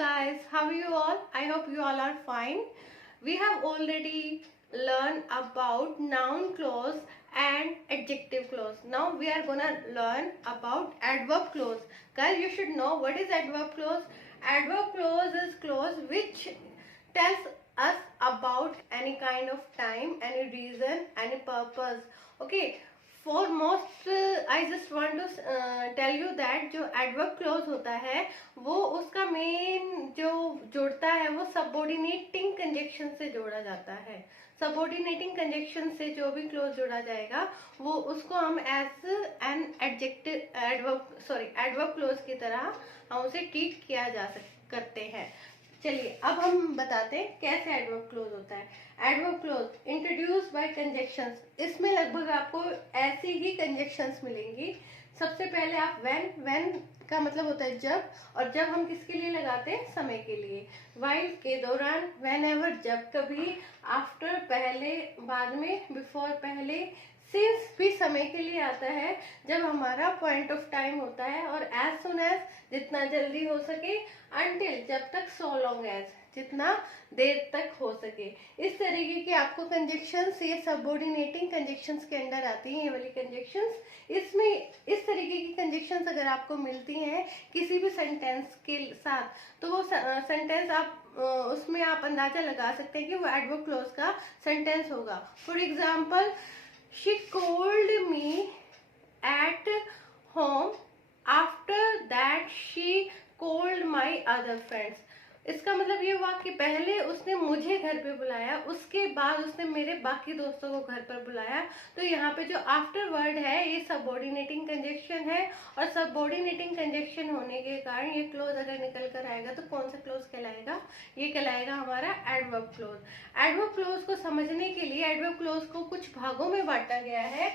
guys, how are you all? I hope you all are fine. We have already learned about noun clause and adjective clause. Now we are gonna learn about adverb clause. Guys, you should know what is adverb clause. Adverb clause is clause which tells us about any kind of time, any reason, any purpose. Okay. For most I just want to tell you that जो adverb clause होता है वो उसका main जो जुड़ता है वो subordinating conjunction से जोड़ा जाता है. सबऑर्डिनेटिंग कंजक्शन से जो भी क्लोज जोड़ा जाएगा वो उसको हम as an adjective adverb clause की तरह हम उसे ट्रीट किया करते हैं. चलिए अब हम बताते हैं कैसे एडवर्ब क्लोज होता है. Adverb close introduce by conjunctions. इसमें लगभग आपको ऐसी ही कंजक्शंस मिलेंगी. सबसे पहले आप व्हेन का मतलब होता है जब, और जब हम किसके लिए लगाते हैं? समय के लिए. व्हाइल के दौरान, व्हेनेवर जब कभी, आफ्टर पहले, बाद में, बिफोर पहले, सिंस भी समय के लिए आता है जब हमारा पॉइंट ऑफ टाइम होता है, और एज सुन एज जितना जल्दी हो सके, अनटिल जब तक, सो लॉन्ग एज जितना देर तक हो सके. इस तरीके की आपको कंजक्शंस ये सबऑर्डिनेटिंग कंजक्शंस के अंदर आती हैं. ये वाली कंजक्शंस, इसमें इस तरीके की कंजक्शंस अगर आपको मिलती हैं किसी भी सेंटेंस के साथ तो वो सेंटेंस आप उसमें आप अंदाजा लगा सकते हैं कि वो एडवर्ब क्लोज का सेंटेंस होगा. For example, she called me at home after that she called my other friends. इसका मतलब ये हुआ कि पहले उसने मुझे घर पे बुलाया, उसके बाद उसने मेरे बाकी दोस्तों को घर पर बुलाया. तो यहाँ पे जो आफ्टर वर्ड है ये सबऑर्डिनेटिंग कंजक्शन है, और सबऑर्डिनेटिंग कंजक्शन होने के कारण ये क्लोज अगर निकल कर आएगा तो कौन सा क्लोज कहलाएगा? ये कहलाएगा हमारा एडवर्ब क्लोज. एडवर्ब क्लोज को समझने के लिए एडवर्ब क्लोज को कुछ भागों में बांटा गया है.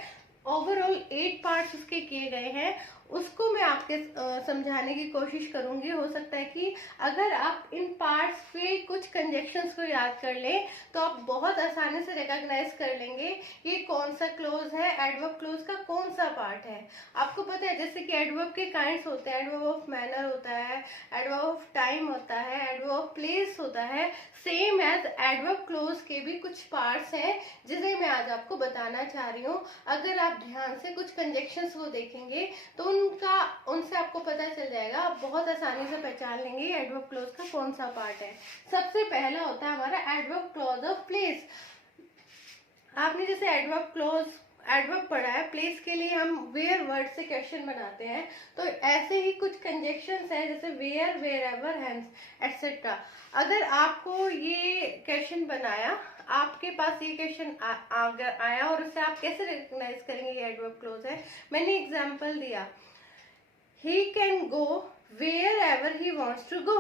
ओवरऑल 8 पार्ट्स उसके किए गए हैं. उसको मैं आपके समझाने की कोशिश करूंगी. हो सकता है कि अगर आप इन पार्ट्स पे कुछ कंजक्शंस को याद कर लें तो आप बहुत आसानी से रिकॉग्नाइज कर लेंगे ये कौन सा क्लोज है, एडवर्ब क्लोज का कौन सा पार्ट है. आपको पता है जैसे कि एडवर्ब के काइंड्स होते हैं. एडवर्ब ऑफ मैनर होता है, एडवर्ब ऑफ टाइम होता है, एडवर्ब ऑफ प्लेस होता है. सेम एज एडवर्ब क्लोज के भी कुछ पार्ट्स हैं जिन्हें मैं आज आपको बताना चाह रही हूँ. अगर आप ध्यान से कुछ कंजक्शंस को देखेंगे तो उनसे आपको पता चल जाएगा. आप बहुत आसानी से पहचान लेंगे एडवर्ब क्लोज का कौन सा पार्ट है. सबसे पहला होता है हमारा एडवर्ब क्लोज ऑफ प्लेस. आपने जैसे एडवर्ब क्लोज एडवर्ब पढ़ा है, प्लेस के लिए हम वेयर वर्ड से क्वेश्चन बनाते हैं. तो ऐसे ही कुछ कंजक्शंस है जैसे where, wherever, hence etcetera. अगर आपको ये क्वेश्चन बनाया, आपके पास ये क्वेश्चन आया और उससे आप कैसे रिकॉग्नाइज करेंगे ये एडवर्ब क्लोज है? मैंने एग्जांपल दिया, he can go wherever he wants to go.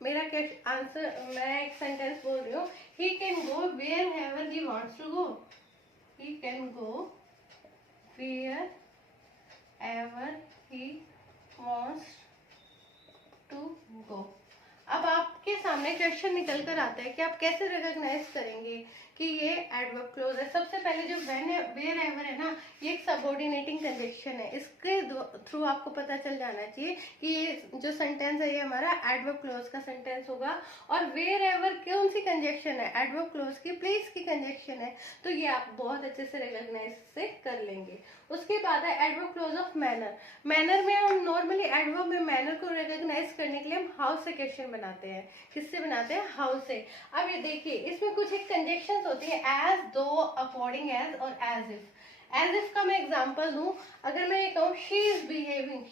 मेरा आंसर, मैं एक सेंटेंस बोल रही हूँ, he can go wherever he wants to go. He can go wherever he wants to go. अब आपके सामने क्वेश्चन निकल कर आता है कि आप कैसे रिकॉग्नाइज करेंगे कि ये एडवर्ब क्लोज है. सबसे पहले जो वेयर एवर है ना, ये एक सबऑर्डिनेटिंग कंजक्शन है. इसके थ्रू आपको पता चल जाना चाहिए कि ये जो सेंटेंस है ये हमारा एडवर्ब क्लोज का सेंटेंस होगा. और वेयर एवर कौन सी कंजक्शन है? एडवर्ब क्लोज की प्लेस की कंजक्शन है. तो ये आप बहुत अच्छे से रिकॉग्नाइज से कर लेंगे. उसके बाद है adverb close of manner. Manner में हम नॉर्मली एडवर्ब में मैनर को रिकॉग्नाइज करने के लिए हम हाउ से क्वेश्चन बनाते हैं. किससे बनाते हैं? हाउ से. अब ये देखिए, इसमें कुछ एक कंजक्शंस होती है, एज, दो, अकॉर्डिंग एज और एज इफ. एज इफ का मैं एग्जांपल दूं, अगर मैं ये कहूं she is behaving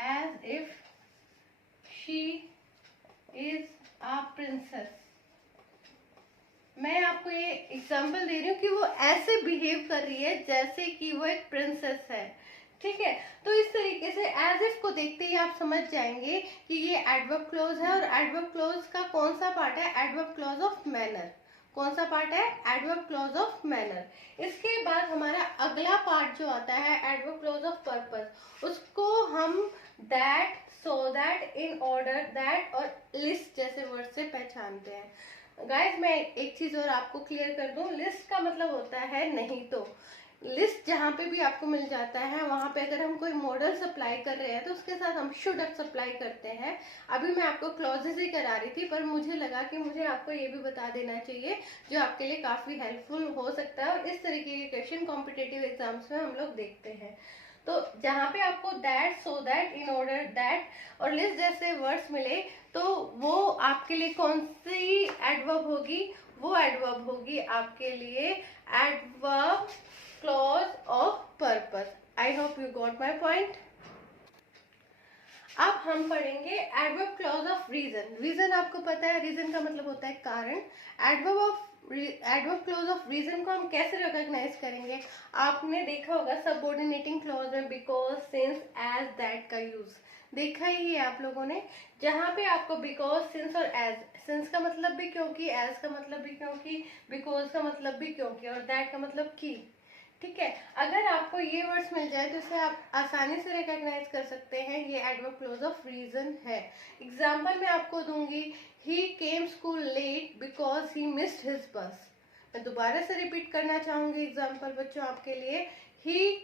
as if she is a princess. मैं आपको ये एग्जांपल दे रही हूँ कि वो ऐसे बिहेव कर रही है जैसे कि वो एक प्रिंसेस है. ठीक है, तो इस तरीके से एज इफ को देखते ही आप समझ जाएंगे कि ये एडवर्ब क्लोज है. और एडवर्ब क्लोज का कौन सा पार्ट है? Adverb close of manner. कौन सा पार्ट है? Adverb close of manner. इसके बाद हमारा अगला पार्ट जो आता है एडवर्ब क्लोज ऑफ पर्पस. उसको हम that, so that, in order that और लिस्ट जैसे वर्ड से पहचानते हैं. गाइस, मैं एक चीज और आपको क्लियर कर दूं, लिस्ट का मतलब होता है नहीं तो. लिस्ट जहाँ पे भी आपको मिल जाता है वहाँ पे अगर हम कोई मॉडल सप्लाई कर रहे हैं तो उसके साथ हम शुड सप्लाई करते हैं। अभी मैं आपको क्लॉजेस ही करा रही थी, पर मुझे लगा कि मुझे आपको ये भी बता देना चाहिए जो आपके लिए काफी हेल्पफुल हो सकता है, और इस तरीके के क्वेश्चन कॉम्पिटेटिव एग्जाम्स में हम लोग देखते हैं। तो जहाँ पे आपको that, so that, in order that और लिस्ट जैसे वर्ड्स मिले तो वो आपके लिए कौन सी एडवर्ब होगी? वो एडवर्ब होगी आपके लिए adverb clause of purpose. I hope you got my point. अब हम पढ़ेंगे adverb clause of reason. Reason आपको पता है, रीजन का मतलब होता है कारण। एडवर्ब क्लॉज ऑफ रीजन को हम कैसे रिकॉग्नाइज करेंगे? आपने देखा होगा सबऑर्डिनेटिंग क्लॉज में बिकॉज, सिंस, एज, दैट का यूज देखा ही है आप लोगों ने, जहां पे आपको बिकॉज, सिंस और एज, सिंस का मतलब भी क्योंकि, एज का मतलब भी क्योंकि, बिकॉज का मतलब भी क्योंकि और दैट का मतलब कि। ठीक है, अगर आपको ये वर्ड्स मिल जाए तो इसे आप आसानी से रिकॉग्नाइज कर सकते हैं ये एडवर्ब क्लॉज ऑफ रीजन है। एग्जाम्पल मैं आपको दूंगी, he came school late because he missed his bus. मैं दोबारा से रिपीट करना चाहूंगी एग्जाम्पल बच्चों आपके लिए। ही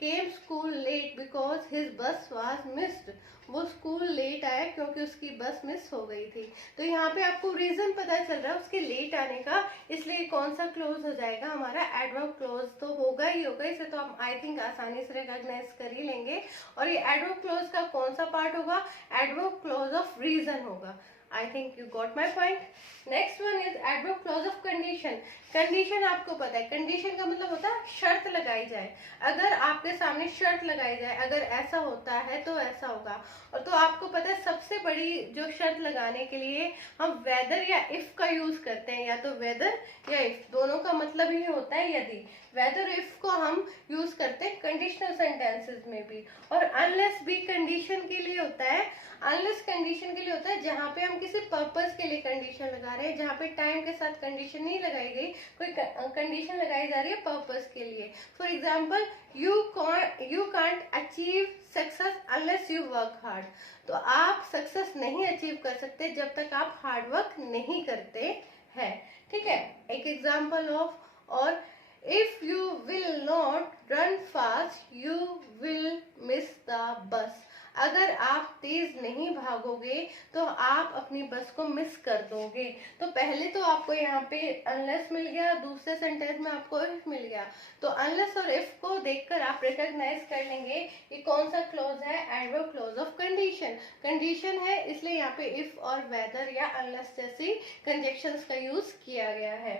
came school late because his बस वाज मिस्ड। वो स्कूल लेट आया क्योंकि उसकी बस मिस हो गई थी। तो यहाँ पे आपको रीजन पता चल रहा है उसके लेट आने का, इसलिए कौन सा क्लोज हो जाएगा? हमारा एडवर्ब क्लोज तो होगा ही होगा। इसे तो हम आई थिंक आसानी से रिकॉग्नाइज कर ही लेंगे। और ये एडवर्ब क्लोज का कौन सा पार्ट होगा? एडवर्ब क्लोज ऑफ रीजन होगा। I think you got my point. Next one is adverb clause of condition. Condition आपको पता है, कंडीशन का मतलब होता है शर्त लगाई जाए। अगर आपके सामने शर्त लगाई जाए, अगर ऐसा होता है तो ऐसा होगा। और तो आपको पता है सबसे बड़ी जो शर्त लगाने के लिए हम वेदर या इफ का यूज करते हैं, या तो वेदर या इफ, दोनों का मतलब ही होता है यदि। वेदर इफ को हम यूज करते हैं कंडीशनल सेंटेंसेस में भी। और अनलेस भी कंडीशन के लिए होता है, अनलेस कंडीशन के लिए होता है जहाँ पे हम किसी पर्पस के लिए कंडीशन लगा रहे हैं, जहाँ पे टाइम के साथ कंडीशन नहीं लगाई गई, कोई कंडीशन लगाई जा रही है पर्पस के लिए। For example, you can't achieve success unless you work hard. तो आप सक्सेस नहीं अचीव कर सकते जब तक आप हार्ड वर्क नहीं करते हैं। ठीक है, एक एग्जाम्पल ऑफ, और if you will not run fast you will miss the bus. अगर आप तेज नहीं भागोगे तो आप अपनी बस को मिस कर दोगे। तो पहले तो आपको यहाँ पे अनलेस मिल गया, दूसरे सेंटेंस में आपको इफ मिल गया। तो अनलेस और इफ को देखकर आप रिकॉग्नाइज कर लेंगे कि कौन सा क्लॉज है? Adverb clause of condition. Condition है इसलिए यहाँ पे इफ और वेदर या अनलेस जैसी कंजक्शंस का यूज किया गया है।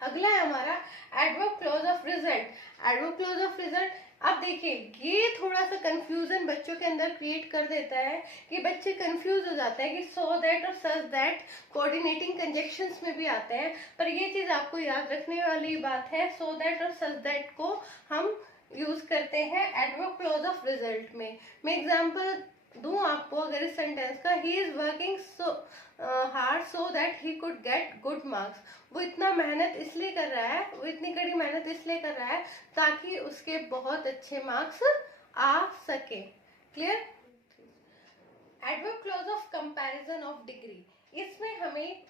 अगला है हमारा adverb clause of result. Adverb clause of result, अब देखिए ये थोड़ा सा कंफ्यूजन बच्चों के अंदर क्रिएट कर देता है कि बच्चे कंफ्यूज हो जाते हैं कि सो दैट और सच दैट कोऑर्डिनेटिंग कंजक्शंस में भी आते हैं। पर ये चीज आपको याद रखने वाली बात है, सो दैट और सच दैट को हम यूज करते हैं एडवर्ब क्लॉज ऑफ रिजल्ट में। मैं एग्जाम्पल दूं आपको अगर इस सेंटेंस का, he is working so hard so that he could get good marks. वो इतना मेहनत इसलिए कर रहा है, वो इतनी कड़ी मेहनत इसलिए कर रहा है ताकि उसके बहुत अच्छे मार्क्स आ सके। Clear? Adverb clause of comparison of degree, इसमें हमें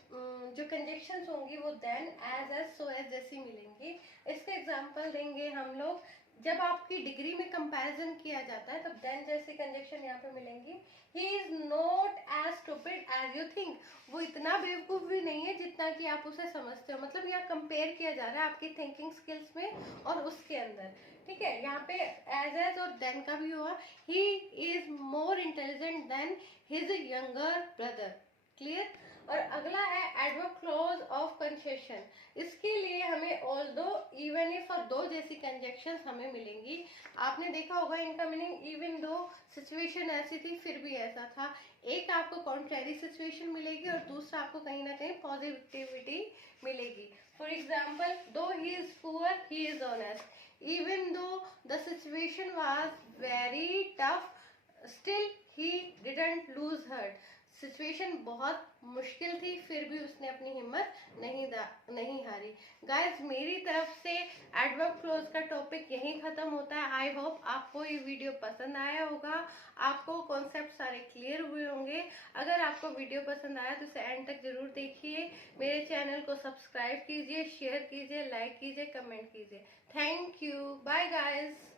जो कंजक्शंस होंगी वो देन, एज, सो, एज जैसी मिलेंगी। इसका एग्जांपल देंगे हम लोग, जब आपकी डिग्री में कंपैरिजन किया जाता है तब देन जैसी कंजक्शन यहाँ पे मिलेंगी। He is not as stupid as you think. वो इतना बेवकूफ भी नहीं है जितना कि आप उसे समझते हो। मतलब यहाँ कंपेयर किया जा रहा है आपकी थिंकिंग स्किल्स में और उसके अंदर। ठीक है, यहाँ पे एज और देन का भी हुआ। He is more intelligent then his younger brother. Clear? और अगला है एडवर्ब क्लॉज ऑफ कंसेशन। इसके लिए हमें ऑल्दो, इवन इफ और दो जैसी कंजक्शंस हमें मिलेंगी। आपने देखा होगा इनका मीनिंग इवन दो सिचुएशन ऐसी थी फिर भी ऐसा था। एक आपको कॉन्ट्रेरी सिचुएशन मिलेगी और दूसरा आपको कहीं ना कहीं पॉजिटिविटी मिलेगी। फॉर एग्जाम्पल, दो he is poor he is honest. Even though the situation was very tough still he didn't loose hurt. Situation बहुत मुश्किल थी फिर भी उसने अपनी हिम्मत नहीं हारी। गाइस, मेरी तरफ से एडवर्ब क्लॉज का टॉपिक यहीं खत्म होता है। आई होप आपको ये वीडियो पसंद आया होगा, आपको कॉन्सेप्ट सारे क्लियर हुए होंगे। अगर आपको वीडियो पसंद आया तो इसे एंड तक जरूर देखिए। मेरे चैनल को सब्सक्राइब कीजिए, शेयर कीजिए, लाइक कीजिए, कमेंट कीजिए। Thank you, bye guys.